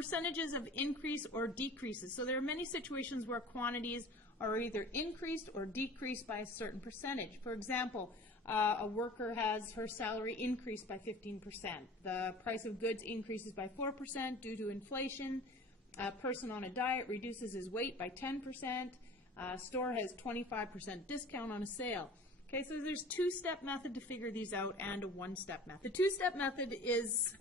percentages of increase or decreases. So there are many situations where quantities are either increased or decreased by a certain percentage. For example, a worker has her salary increased by 15%. The price of goods increases by 4% due to inflation. A person on a diet reduces his weight by 10%. A store has 25% discount on a sale. Okay, so there's two-step method to figure these out and a one-step method. The two-step method is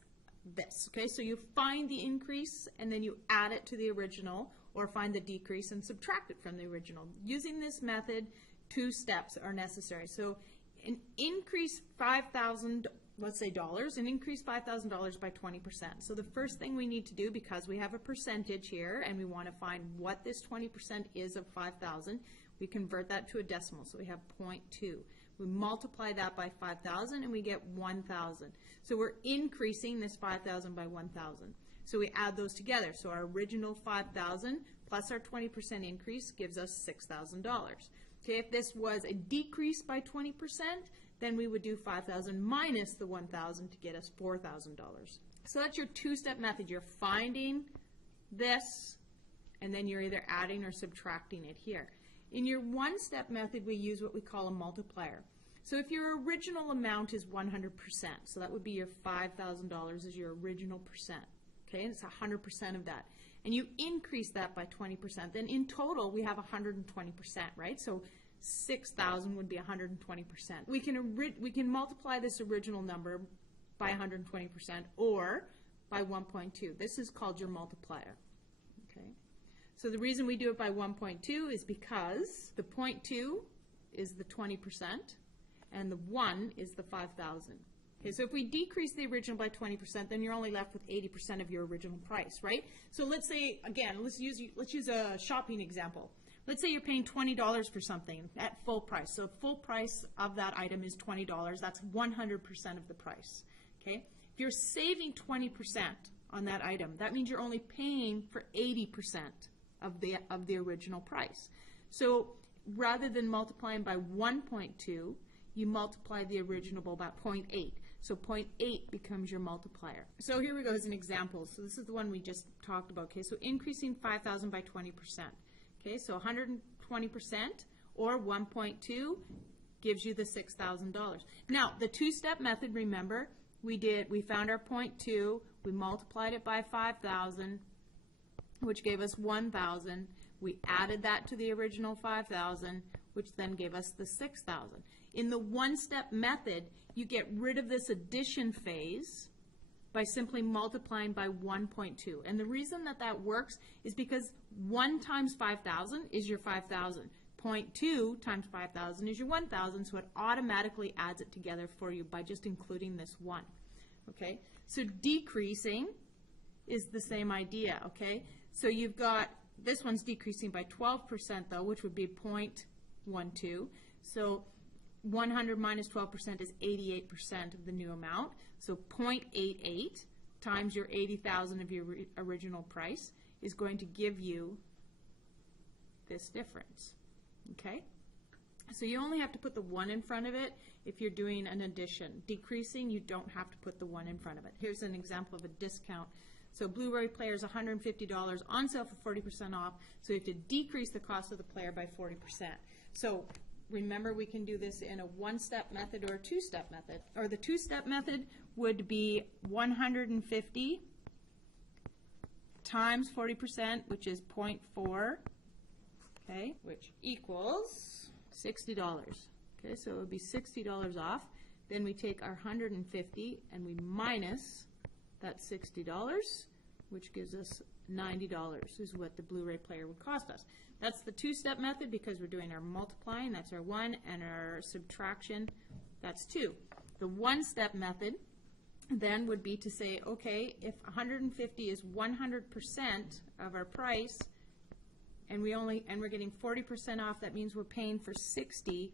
this, okay? So you find the increase and then you add it to the original, or find the decrease and subtract it from the original. Using this method, two steps are necessary. So an increase $5,000, let's say dollars, and increase $5,000 by 20%. So the first thing we need to do, because we have a percentage here and we want to find what this 20% is of 5,000, we convert that to a decimal. So we have 0.2. We multiply that by 5,000 and we get 1,000. So we're increasing this 5,000 by 1,000. So we add those together. So our original 5,000 plus our 20% increase gives us $6,000. Okay, if this was a decrease by 20%, then we would do 5,000 minus the 1,000 to get us $4,000. So that's your two-step method. You're finding this, and then you're either adding or subtracting it here. In your one-step method, we use what we call a multiplier. So if your original amount is 100%, so that would be your $5,000 is your original percent. Okay, and it's 100% of that. And you increase that by 20%, then in total we have 120%, right? So 6,000 would be 120%. We can multiply this original number by 120% or by 1.2. This is called your multiplier. Okay. So the reason we do it by 1.2 is because the 0.2 is the 20% and the 1 is the 5,000. Okay, so if we decrease the original by 20%, then you're only left with 80% of your original price, right? So let's say, again, let's use a shopping example. Let's say you're paying $20 for something at full price. So full price of that item is $20. That's 100% of the price. Okay? If you're saving 20% on that item, that means you're only paying for 80% of the original price. So rather than multiplying by 1.2, you multiply the original by 0.8. So 0.8 becomes your multiplier. So here we go as an example. So this is the one we just talked about. Okay, so increasing 5,000 by 20%. Okay, so 120% or 1.2 gives you the $6,000. Now the two-step method, remember, we found our 0.2, we multiplied it by 5,000, which gave us 1,000. We added that to the original 5,000, which then gave us the 6,000. In the one-step method, you get rid of this addition phase by simply multiplying by 1.2. And the reason that that works is because 1 times 5,000 is your 5,000. 0.2 times 5,000 is your 1,000, so it automatically adds it together for you by just including this 1. Okay? So decreasing is the same idea, okay? So you've got, this one's decreasing by 12% though, which would be 0.12. So 100 minus 12% is 88% of the new amount. So 0.88 times your 80,000 of your original price is going to give you this difference. Okay? So you only have to put the 1 in front of it if you're doing an addition. Decreasing, you don't have to put the 1 in front of it. Here's an example of a discount. So Blu-ray player is $150 on sale for 40% off. So you have to decrease the cost of the player by 40%. So remember, we can do this in a one-step method or a two-step method. Or the two-step method would be 150 times 40%, which is 0.4, okay, which equals $60. Okay, so it would be $60 off. Then we take our 150 and we minus that $60, which gives us $90 is what the Blu-ray player would cost us. That's the two-step method because we're doing our multiplying, that's our 1, and our subtraction, that's 2. The one-step method then would be to say, okay, if 150 is 100% of our price, and we're getting 40% off, that means we're paying for 60%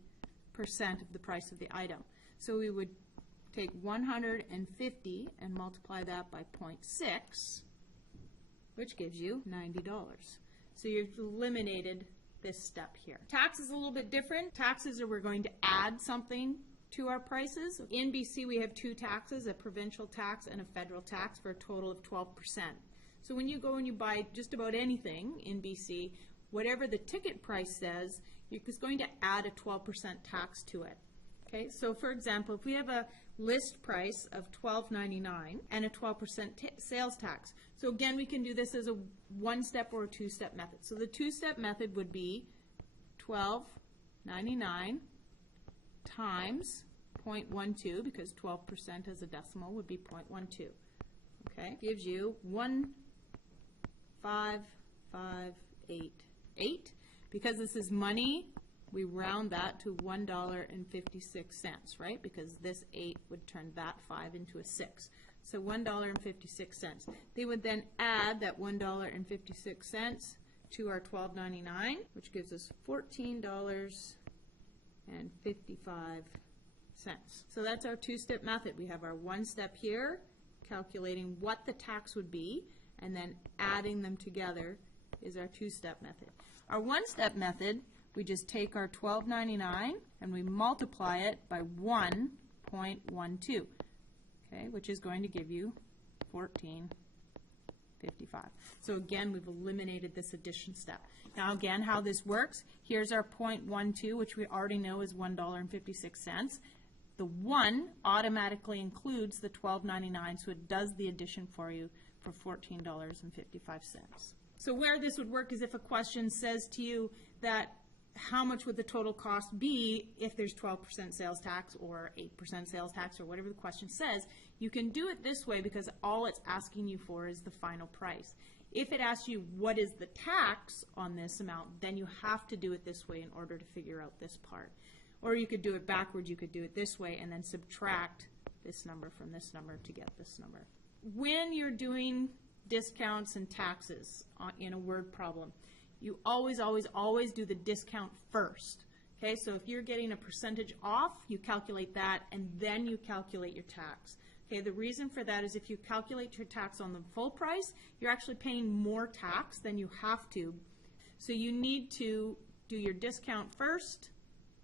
of the price of the item. So we would take 150 and multiply that by 0.6, which gives you $90. So you've eliminated this step here. Tax is a little bit different. Taxes are we're going to add something to our prices. In BC we have 2 taxes, a provincial tax and a federal tax for a total of 12%. So when you go and you buy just about anything in BC, whatever the ticket price says, you're just going to add a 12% tax to it. Okay, so for example, if we have a list price of $12.99 and a 12% sales tax. So again, we can do this as a one-step or a two-step method. So the two-step method would be $12.99 times 0.12, because 12% as a decimal would be 0.12. Okay, gives you 1,558. Because this is money, we round that to $1.56, right? Because this 8 would turn that 5 into a 6. So $1.56. They would then add that $1.56 to our $12.99, which gives us $14.55. So that's our two-step method. We have our one step here, calculating what the tax would be, and then adding them together is our two-step method. Our one-step method, we just take our $12.99 and we multiply it by 1.12, okay, which is going to give you $14.55. So again, we've eliminated this addition step. Now again, how this works, here's our 0.12, which we already know is $1.56. The 1 automatically includes the $12.99, so it does the addition for you for $14.55. So where this would work is if a question says to you that how much would the total cost be if there's 12% sales tax or 8% sales tax or whatever the question says, you can do it this way because all it's asking you for is the final price. If it asks you what is the tax on this amount, then you have to do it this way in order to figure out this part. Or you could do it backwards. You could do it this way and then subtract this number from this number to get this number. When you're doing discounts and taxes in a word problem, you always do the discount first. Okay, so if you're getting a percentage off, you calculate that and then you calculate your tax. Okay, the reason for that is if you calculate your tax on the full price, you're actually paying more tax than you have to. So you need to do your discount first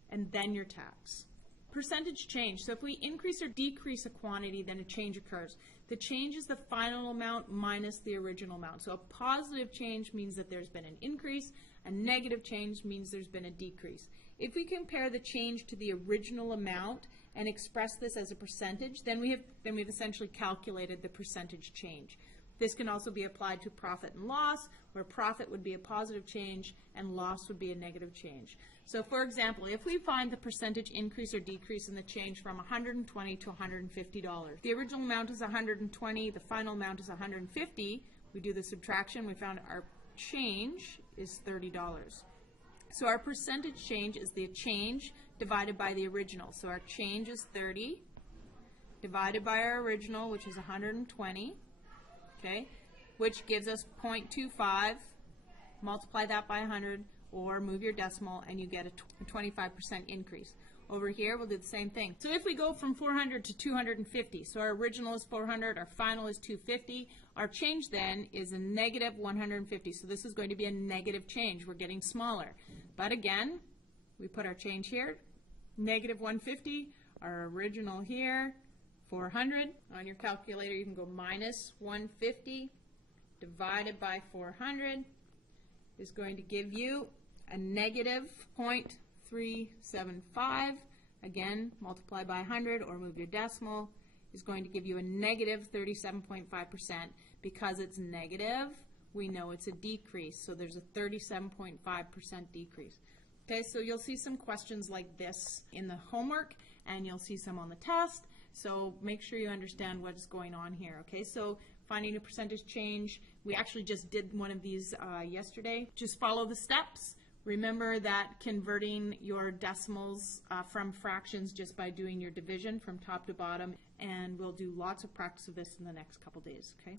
and then your tax. Percentage change. So if we increase or decrease a quantity, then a change occurs. The change is the final amount minus the original amount. So a positive change means that there's been an increase. A negative change means there's been a decrease. If we compare the change to the original amount and express this as a percentage, then we've essentially calculated the percentage change. This can also be applied to profit and loss, where profit would be a positive change and loss would be a negative change. So for example, if we find the percentage increase or decrease in the change from $120 to $150, the original amount is $120, the final amount is $150, we do the subtraction, we found our change is $30. So our percentage change is the change divided by the original. So our change is 30 divided by our original, which is 120. Okay, which gives us 0.25, multiply that by 100, or move your decimal, and you get a 25% increase. Over here, we'll do the same thing. So if we go from 400 to 250, so our original is 400, our final is 250, our change then is a negative 150. So this is going to be a negative change. We're getting smaller. But again, we put our change here, negative 150, our original here, 400. On your calculator, you can go minus 150 divided by 400 is going to give you a negative 0.375. Again, multiply by 100 or move your decimal is going to give you a negative 37.5%. Because it's negative, we know it's a decrease. So there's a 37.5% decrease. Okay, so you'll see some questions like this in the homework, and you'll see some on the test. So make sure you understand what's going on here. Okay, so finding a percentage change, we actually just did one of these yesterday. Just follow the steps. Remember that converting your decimals from fractions just by doing your division from top to bottom, and we'll do lots of practice of this in the next couple days. Okay.